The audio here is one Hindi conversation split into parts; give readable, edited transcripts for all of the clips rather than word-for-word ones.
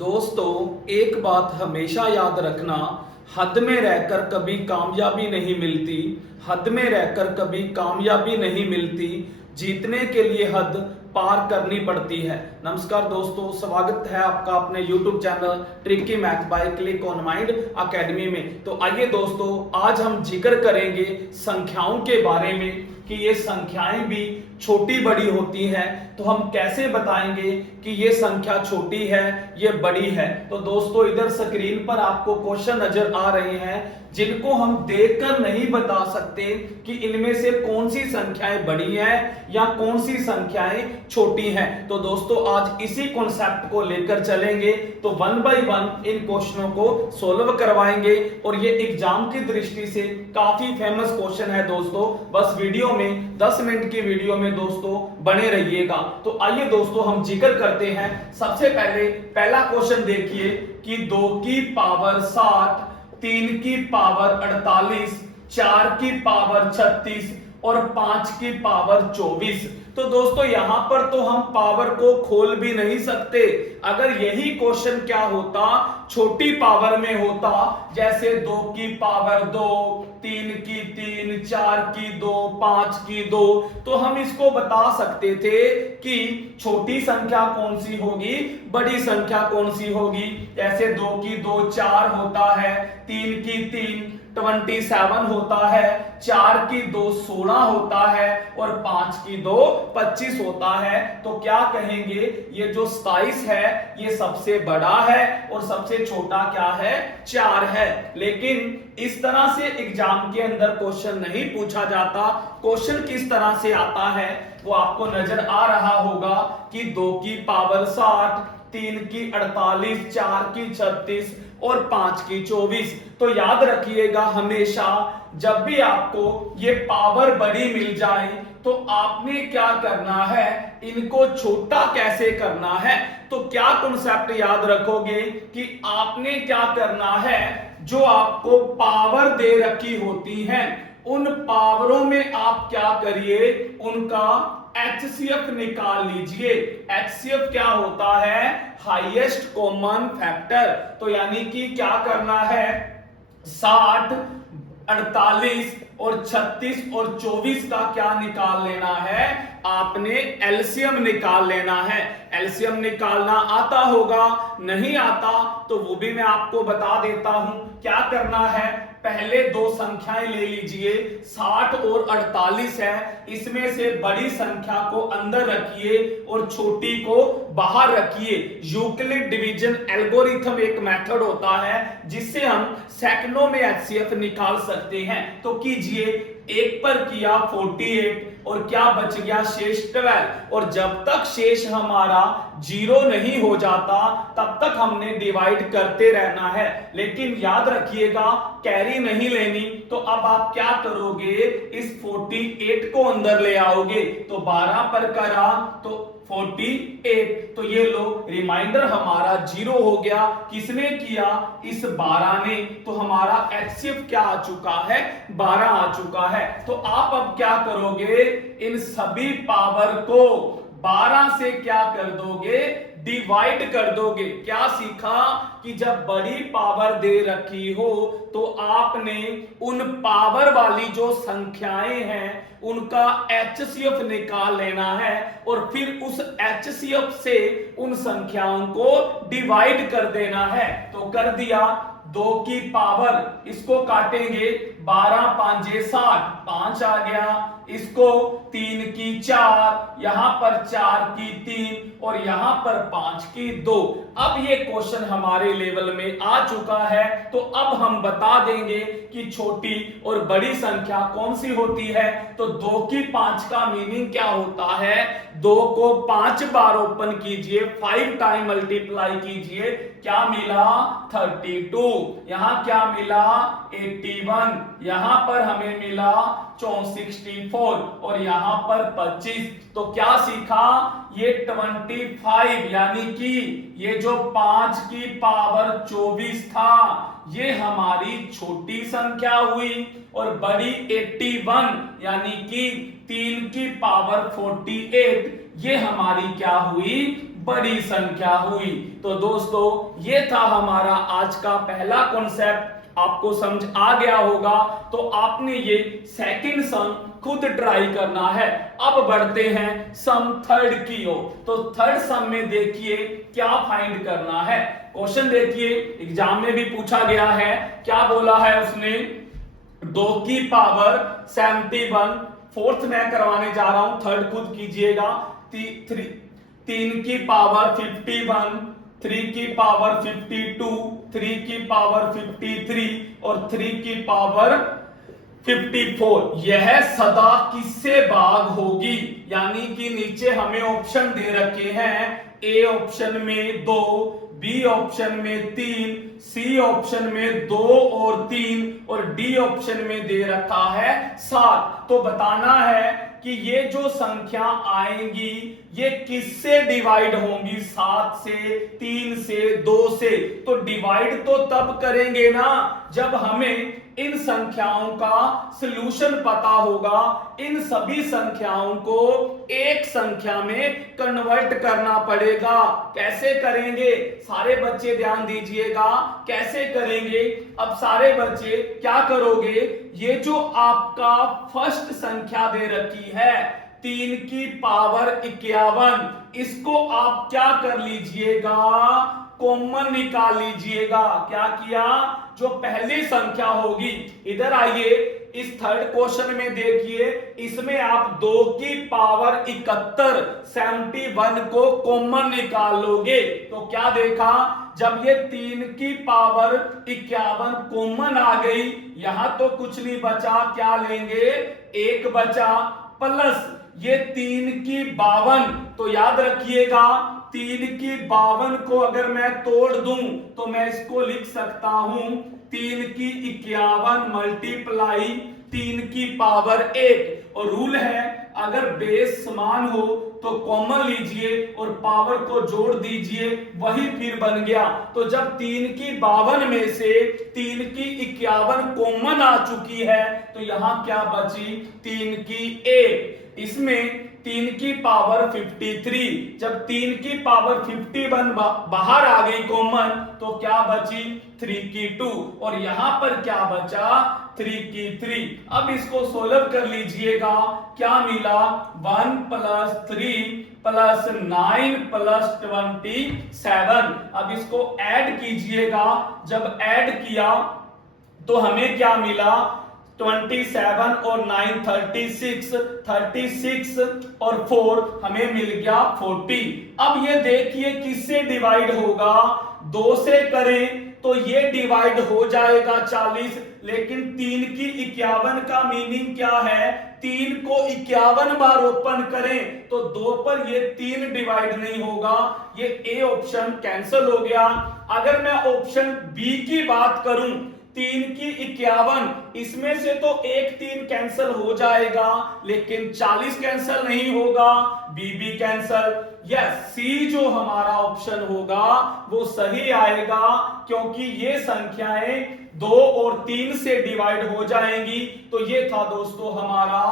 दोस्तों, एक बात हमेशा याद रखना, हद में रहकर कभी कामयाबी नहीं मिलती। हद में रहकर कभी कामयाबी नहीं मिलती। जीतने के लिए हद पार करनी पड़ती है। नमस्कार दोस्तों, स्वागत है आपका अपने YouTube channel tricky math bye click on mind academy में। तो आइए दोस्तों, आज हम जिक्र करेंगे संख्याओं के बारे में कि ये संख्याएं भी छोटी बड़ी होती हैं। तो हम कैसे बताएंगे कि ये संख्या छोटी है, ये बड़ी है। तो दोस्तों, इधर स्क्रीन पर आपको क्वेश्चन नजर आ रहे हैं जिनको हम देखकर नहीं बता सकते कि इनमें से कौन सी संख्याएं बड़ी हैं या कौन सी संख्याएं छोटी हैं। तो दोस्तों, आज इसी कॉन्सेप्ट को लेकर चलेंगे। तो वन बाय वन इन क्वेश्चनों को सोल्व करवाएंगे और ये एग्जाम की दृष्टि से काफी फेमस क्वेश्चन है दोस्तों। बस वीडियो में 10 मिनट की वीडियो में दोस्तों बने रहिएगा। तो आइए दोस्तों, हम जिक्र करते हैं। सबसे पहले पहला क्वेश्चन देखिए कि 2 की पावर 60, 3 की पावर 48, 4 की पावर 36 और 5 की पावर 24। तो दोस्तों, यहां पर तो हम पावर को खोल भी नहीं सकते। अगर यही क्वेश्चन क्या होता, छोटी पावर में होता, जैसे 2 की पावर 2, 3 की 3, 4 की 2, 5 की 2, तो हम इसको बता सकते थे कि छोटी संख्या कौन सी होगी, बड़ी संख्या कौन सी होगी। जैसे 2 की 2 4 होता है, 3 की 3 27 होता है, 4 की 2 16 होता है और 5 की 2 25 होता है। तो क्या कहेंगे, ये जो 27 है ये सबसे बड़ा है और सबसे छोटा क्या है, 4 है। लेकिन इस तरह से एग्जाम के अंदर क्वेश्चन नहीं पूछा जाता। क्वेश्चन किस तरह से आता है वो आपको नजर आ रहा होगा कि 2 की पावर 60, 3 की 48, 4 की 36 और 5 की 24। तो याद रखिएगा, हमेशा जब भी आपको ये पावर बड़ी मिल जाए तो आपने क्या करना है, इनको छोटा कैसे करना है। तो क्या कॉन्सेप्ट याद रखोगे कि आपने क्या करना है, जो आपको पावर दे रखी होती है उन पावरों में आप क्या करिए, उनका HCF निकाल लीजिए। HCF क्या होता है, हाईएस्ट कॉमन फैक्टर। तो यानी कि क्या करना है, 60, 48 और 36 और 24 का क्या निकाल लेना है, आपने एलसीएम निकाल लेना है। एलसीएम निकालना आता होगा, नहीं आता तो वो भी मैं आपको बता देता हूं। क्या करना है, पहले दो संख्याएं ले लीजिए, 60 और 48 है। इसमें से बड़ी संख्या को अंदर रखिए और छोटी को बाहर रखिए। यूक्लिड डिवीजन एल्गोरिथम एक मेथड होता है जिससे हम सेकंडों में एचसीएफ निकाल सकते हैं। तो कीजिए, एक पर किया 48 और क्या बच गया, शेष 12। और जब तक शेष हमारा 0 नहीं हो जाता तब तक हमने डिवाइड करते रहना है। लेकिन याद रखिएगा, कैरी नहीं लेनी। तो अब आप क्या करोगे, इस 48 को अंदर ले आओगे। तो 12 पर करा तो 48, तो ये लो रिमाइंडर हमारा 0 हो गया। किसने किया, इस 12 ने। तो हमारा एचसीएफ क्या आ चुका है, 12 आ चुका है। तो आप अब क्या करोगे, इन सभी पावर को 12 से क्या कर दोगे, डिवाइड कर दोगे। क्या सीखा कि जब बड़ी पावर दे रखी हो तो आपने उन पावर वाली जो संख्याएं हैं उनका HCF निकाल लेना है और फिर उस HCF से उन संख्याओं को डिवाइड कर देना है। तो कर दिया, 2 की पावर, इसको काटेंगे, 12 5 60, 5 आ गया। इसको 3 की 4, यहां पर 4 की 3 और यहां पर 5 की 2। अब ये क्वेश्चन हमारे लेवल में आ चुका है। तो अब हम बता देंगे कि छोटी और बड़ी संख्या कौन सी होती है। तो 2 की 5 का मीनिंग क्या होता है, 2 को 5 बार ओपन कीजिए, 5 टाइम मल्टीप्लाई कीजिए, क्या मिला, 32। यहां क्या मिला, 81। यहां पर हमें मिला 64 और यहां पर 25। तो क्या सीखा, ये 25 यानी कि ये जो 5 की पावर 24 था ये हमारी छोटी संख्या हुई और बड़ी 81 यानी कि 3 की पावर 48 ये हमारी क्या हुई, बड़ी संख्या हुई। तो दोस्तों ये था हमारा आज का पहला कॉन्सेप्ट, आपको समझ आ गया होगा। तो आपने ये सेकंड सम खुद ट्राई करना है। अब बढ़ते हैं सम थर्ड की ओर। तो थर्ड सम में देखिए क्या फाइंड करना है। क्वेश्चन देखिए, एग्जाम में भी पूछा गया है। क्या बोला है उसने, 2 की पावर 71, फोर्थ मैं करवाने जा रहा हूं, थर्ड खुद कीजिएगा। 3 की पावर 51, 3 की पावर 52, 3 की पावर 53 और 3 की पावर 54। यह सदा किससे भाग होगी, यानी कि नीचे हमें ऑप्शन दे रखे हैं। ए ऑप्शन में 2, बी ऑप्शन में 3, सी ऑप्शन में 2 और 3 और डी ऑप्शन में दे रखा है 7। तो बताना है कि ये जो संख्या आएंगी ये किससे डिवाइड होंगी, 7 से, 3 से, 2 से। तो डिवाइड तो तब करेंगे ना जब हमें इन संख्याओं का सॉल्यूशन पता होगा। इन सभी संख्याओं को एक संख्या में कन्वर्ट करना पड़ेगा। कैसे करेंगे, सारे बच्चे ध्यान दीजिएगा, कैसे करेंगे। अब सारे बच्चे क्या करोगे, ये जो आपका फर्स्ट संख्या दे रखी है 3 की पावर 51, इसको आप क्या कर लीजिएगा, कॉमन निकाल लीजिएगा। क्या किया, जो पहली संख्या होगी, इधर आइए, इस थर्ड क्वेश्चन में देखिए, इसमें आप 2 की पावर 71 71 को कॉमन निकाल लोगे। तो क्या देखा, जब ये 3 की पावर 51 कॉमन आ गई, यहां तो कुछ नहीं बचा, क्या लेंगे, 1 बचा, प्लस ये 3 की 52। तो याद रखिएगा 3 की 52 को अगर मैं तोड़ दूं तो मैं इसको लिख सकता हूं 3 की 51 मल्टीप्लाई 3 की पावर 1। और रूल है अगर बेस समान हो तो कॉमन लीजिए और पावर को जोड़ दीजिए, वही फिर बन गया। तो जब 3 की 52 में से 3 की 51 कॉमन आ चुकी है तो यहां क्या बची, 3 की 1। इसमें 3 की पावर 53, जब 3 की पावर 51 बाहर आ गई कॉमन तो क्या बची, 3 की 2 और यहां पर क्या बचा, 3 की 3। अब इसको सोल्व कर लीजिएगा, क्या मिला, 1 प्लस 3 प्लस 9 प्लस 27। अब इसको ऐड कीजिएगा, जब ऐड किया तो हमें क्या मिला, 27 और 9 36, 36 और 4 हमें मिल गया 40। अब ये देखिए किससे डिवाइड होगा, 2 से करें तो ये डिवाइड हो जाएगा 40, लेकिन 3 की 51 का मीनिंग क्या है, 3 को 51 बार ओपन करें तो 2 पर ये 3 डिवाइड नहीं होगा, ये ए ऑप्शन कैंसिल हो गया। अगर मैं ऑप्शन बी की बात करूं, 3 की 51, इसमें से तो एक 3 कैंसिल हो जाएगा लेकिन 40 कैंसिल नहीं होगा, बी भी कैंसिल। यस, सी जो हमारा ऑप्शन होगा वो सही आएगा, क्योंकि ये संख्याएं 2 और 3 से डिवाइड हो जाएंगी। तो ये था दोस्तों हमारा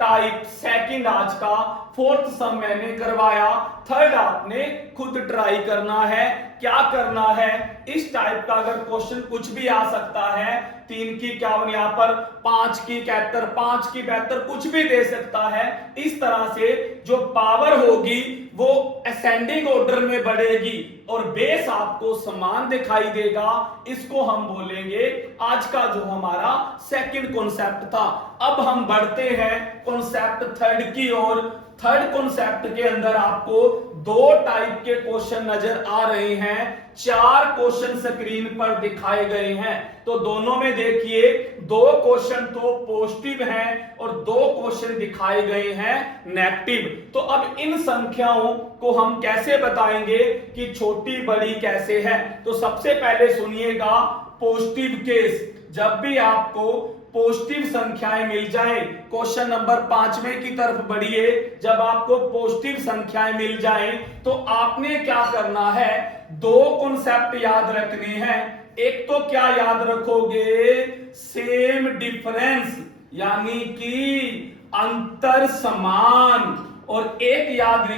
टाइप सेकंड आज का। फोर्थ सम मैंने करवाया, थर्ड आपने खुद ट्राई करना है। क्या करना है, इस टाइप का अगर क्वेश्चन कुछ भी आ सकता है, 3 की 51 यहां पर, 5 की 71, 5 की 72, कुछ भी दे सकता है। इस तरह से जो पावर होगी वो असेंडिंग ऑर्डर में बढ़ेगी और बेस आपको समान दिखाई देगा। इसको हम बोलेंगे आज का जो हमारा सेकंड कॉन्सेप्ट था। अब हम बढ़ते हैं कॉन्सेप्ट थर्ड की ओर। थर्ड कॉन्सेप्ट के अंदर आपको 2 टाइप के क्वेश्चन नजर आ रहे हैं। 4 क्वेश्चन स्क्रीन पर दिखाए गए हैं। तो दोनों में देखिए 2 क्वेश्चन तो पॉजिटिव हैं और 2 क्वेश्चन दिखाए गए हैं नेगेटिव। तो अब इन संख्याओं को हम कैसे बताएंगे कि छोटी बड़ी कैसे है। तो सबसे पहले सुनिएगा पॉजिटिव केस। जब भी आपको पॉजिटिव संख्याएं मिल जाएं, क्वेश्चन नंबर 5वें की तरफ बढ़िए। जब आपको पॉजिटिव संख्याएं मिल जाएं तो आपने क्या करना है, 2 कॉन्सेप्ट याद रखने हैं। एक तो क्या याद रखोगे, सेम डिफरेंस, यानी कि अंतर समान। और एक याद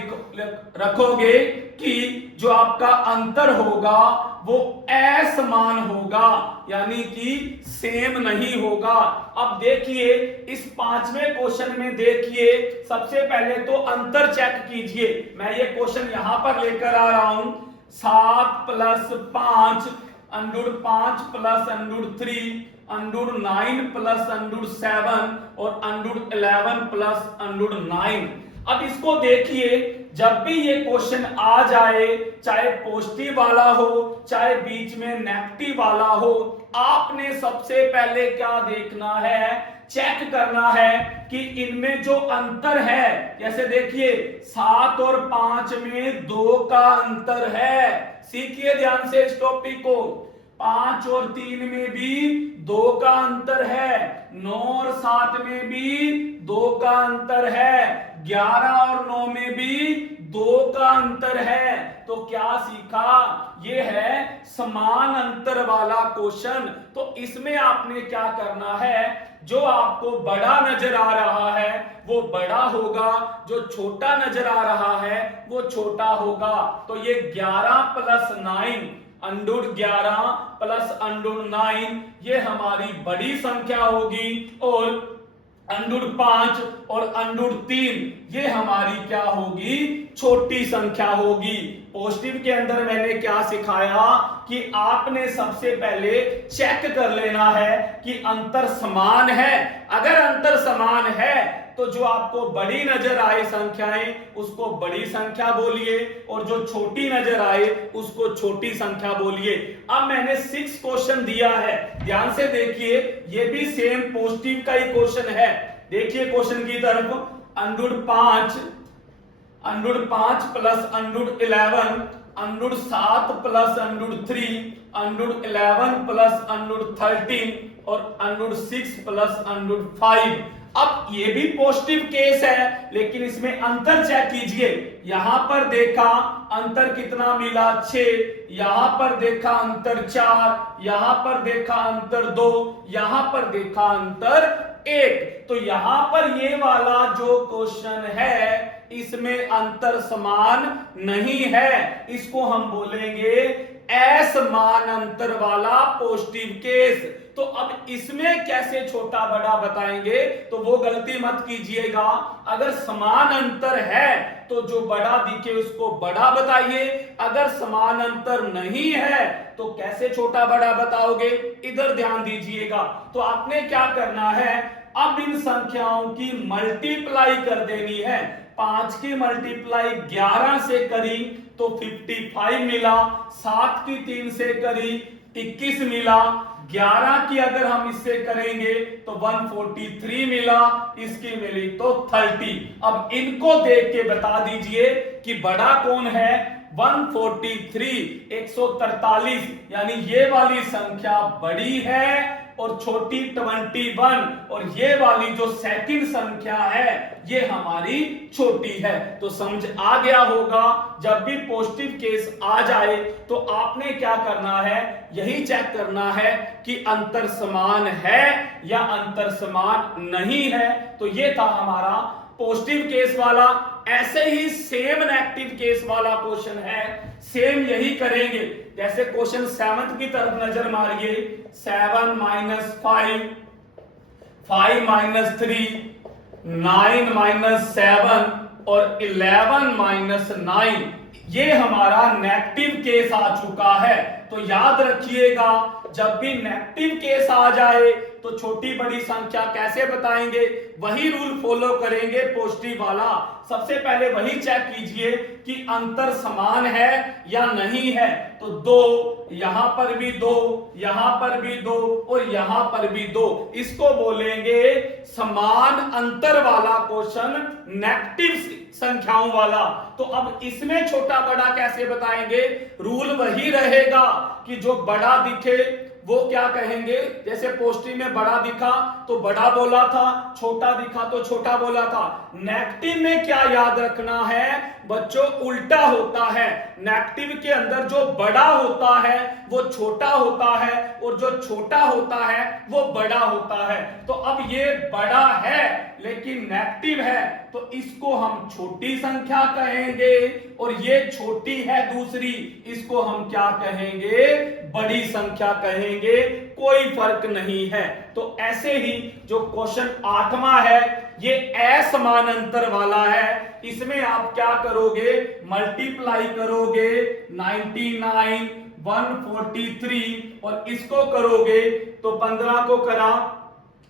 रखोगे कि जो आपका अंतर होगा वो असमान होगा, यानी कि सेम नहीं होगा। अब देखिए इस पांचवें क्वेश्चन में देखिए, सबसे पहले तो अंतर चेक कीजिए। मैं ये क्वेश्चन यहां पर लेकर आ रहा हूं, 7 + 5 √5 + √3 √9 + √7 और √11 + √9। अब इसको देखिए, जब भी ये क्वेश्चन आ जाए, चाहे पॉजिटिव वाला हो चाहे बीच में नेगेटिव वाला हो, आपने सबसे पहले क्या देखना है, चेक करना है कि इनमें जो अंतर है, जैसे देखिए 7 और 5 में 2 का अंतर है। सीखिए ध्यान से इस टॉपिक को। 5 और 3 में भी 2 का अंतर है, 9 और 7 में भी 2 का अंतर है, 11 और 9 में भी 2 का अंतर है। तो क्या सीखा, ये है समान अंतर वाला क्वेश्चन। तो इसमें आपने क्या करना है, जो आपको बड़ा नजर आ रहा है वो बड़ा होगा, जो छोटा नजर आ रहा है वो छोटा होगा। तो ये 11 + 9 √11 + √9 ये हमारी बड़ी संख्या होगी, और √5 और √3 ये हमारी क्या होगी, छोटी संख्या होगी। पॉजिटिव के अंदर मैंने क्या सिखाया कि आपने सबसे पहले चेक कर लेना है कि अंतर समान है। अगर अंतर समान है तो जो आपको बड़ी नजर आए संख्याएं उसको बड़ी संख्या बोलिए, और जो छोटी नजर आए उसको छोटी संख्या बोलिए। अब मैंने 6 क्वेश्चन दिया है, ध्यान से देखिए, ये भी सेम पॉजिटिव का ही क्वेश्चन है। देखिए क्वेश्चन की तरफ, √5 +√11 √7 + √3 √11 + √13 और √6 + √5। अब ये भी पॉजिटिव केस है, लेकिन इसमें अंतर चेक कीजिए। यहां पर देखा अंतर कितना मिला, 6, यहां पर देखा अंतर 4, यहां पर देखा अंतर 2, यहां पर देखा अंतर 1। तो यहां पर ये वाला जो क्वेश्चन है इसमें अंतर समान नहीं है, इसको हम बोलेंगे असमान अंतर वाला पॉजिटिव केस। तो अब इसमें कैसे छोटा बड़ा बताएंगे, तो वो गलती मत कीजिएगा। अगर समान अंतर है तो जो बड़ा दिखे उसको बड़ा बताइए, अगर समान अंतर नहीं है तो कैसे छोटा बड़ा बताओगे, इधर ध्यान दीजिएगा। तो आपने क्या करना है, अब इन संख्याओं की मल्टीप्लाई कर देनी है। 5 की मल्टीप्लाई 11 से करी तो 55 मिला, 7 की 3 से करी 21 मिला, 11 की अगर हम इससे करेंगे तो 143 मिला, इसकी मिली तो 30। अब इनको देख के बता दीजिए कि बड़ा कौन है, 143 143, यानी ये वाली संख्या बड़ी है और छोटी 21, और ये वाली जो सेकंड संख्या है ये हमारी छोटी है। तो समझ आ गया होगा, जब भी पॉजिटिव केस आ जाए तो आपने क्या करना है, यही चेक करना है कि अंतर समान है या अंतर समान नहीं है। तो ये था हमारा पॉजिटिव केस वाला। ऐसे ही सेम नेगेटिव केस वाला क्वेश्चन है, सेम यही करेंगे। जैसे क्वेश्चन 7 की तरफ नजर मारिए, 7 - 5 5 - 3 9 - 7 और 11 - 9, ये हमारा नेगेटिव केस आ चुका है। तो याद रखिएगा, जब भी नेगेटिव केस आ जाए तो छोटी बड़ी संख्या कैसे बताएंगे, वही रूल फॉलो करेंगे पॉजिटिव वाला। सबसे पहले वही चेक कीजिए कि अंतर समान है या नहीं है। तो 2, यहां पर भी 2, यहां पर भी 2 और यहां पर भी 2, इसको बोलेंगे समान अंतर वाला क्वेश्चन, नेगेटिव संख्याओं वाला। तो अब इसमें छोटा बड़ा कैसे बताएंगे, रूल वही रहेगा कि जो बड़ा दिखे वो क्या कहेंगे, जैसे पॉजिटिव में बड़ा दिखा तो बड़ा बोला था, छोटा दिखा तो छोटा बोला था। नेगेटिव में क्या याद रखना है बच्चों, उल्टा होता है। नेगेटिव के अंदर जो बड़ा होता है वो छोटा होता है, और जो छोटा होता है वो बड़ा होता है। तो अब ये बड़ा है लेकिन नेगेटिव है तो इसको हम छोटी संख्या कहेंगे, और ये छोटी है दूसरी, इसको हम क्या कहेंगे, बड़ी संख्या कहेंगे, कोई फर्क नहीं है। तो ऐसे ही जो क्वेश्चन 8वां है ये असमानांतर वाला है, इसमें आप क्या करोगे, मल्टीप्लाई करोगे 99 143 और इसको करोगे तो 15 को करा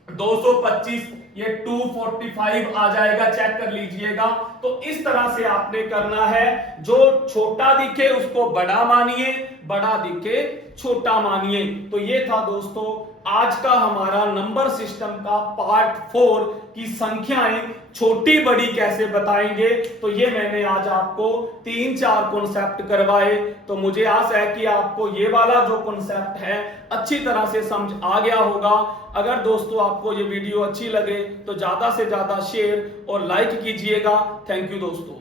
225, ये 245 आ जाएगा, चेक कर लीजिएगा। तो इस तरह से आपने करना है, जो छोटा दिखे उसको बड़ा मानिए, बड़ा दिखे छोटा मानिए। तो ये था दोस्तों आज का हमारा नंबर सिस्टम का पार्ट 4 की संख्याएं छोटी बड़ी कैसे बताएंगे। तो ये मैंने आज आपको 3-4 कॉन्सेप्ट करवाए। तो मुझे आशा है कि आपको ये वाला जो कॉन्सेप्ट है अच्छी तरह से समझ आ गया होगा। अगर दोस्तों आपको ये वीडियो अच्छी लगे तो ज्यादा से ज्यादा शेयर और लाइक कीजिएगा। थैंक यू दोस्तों।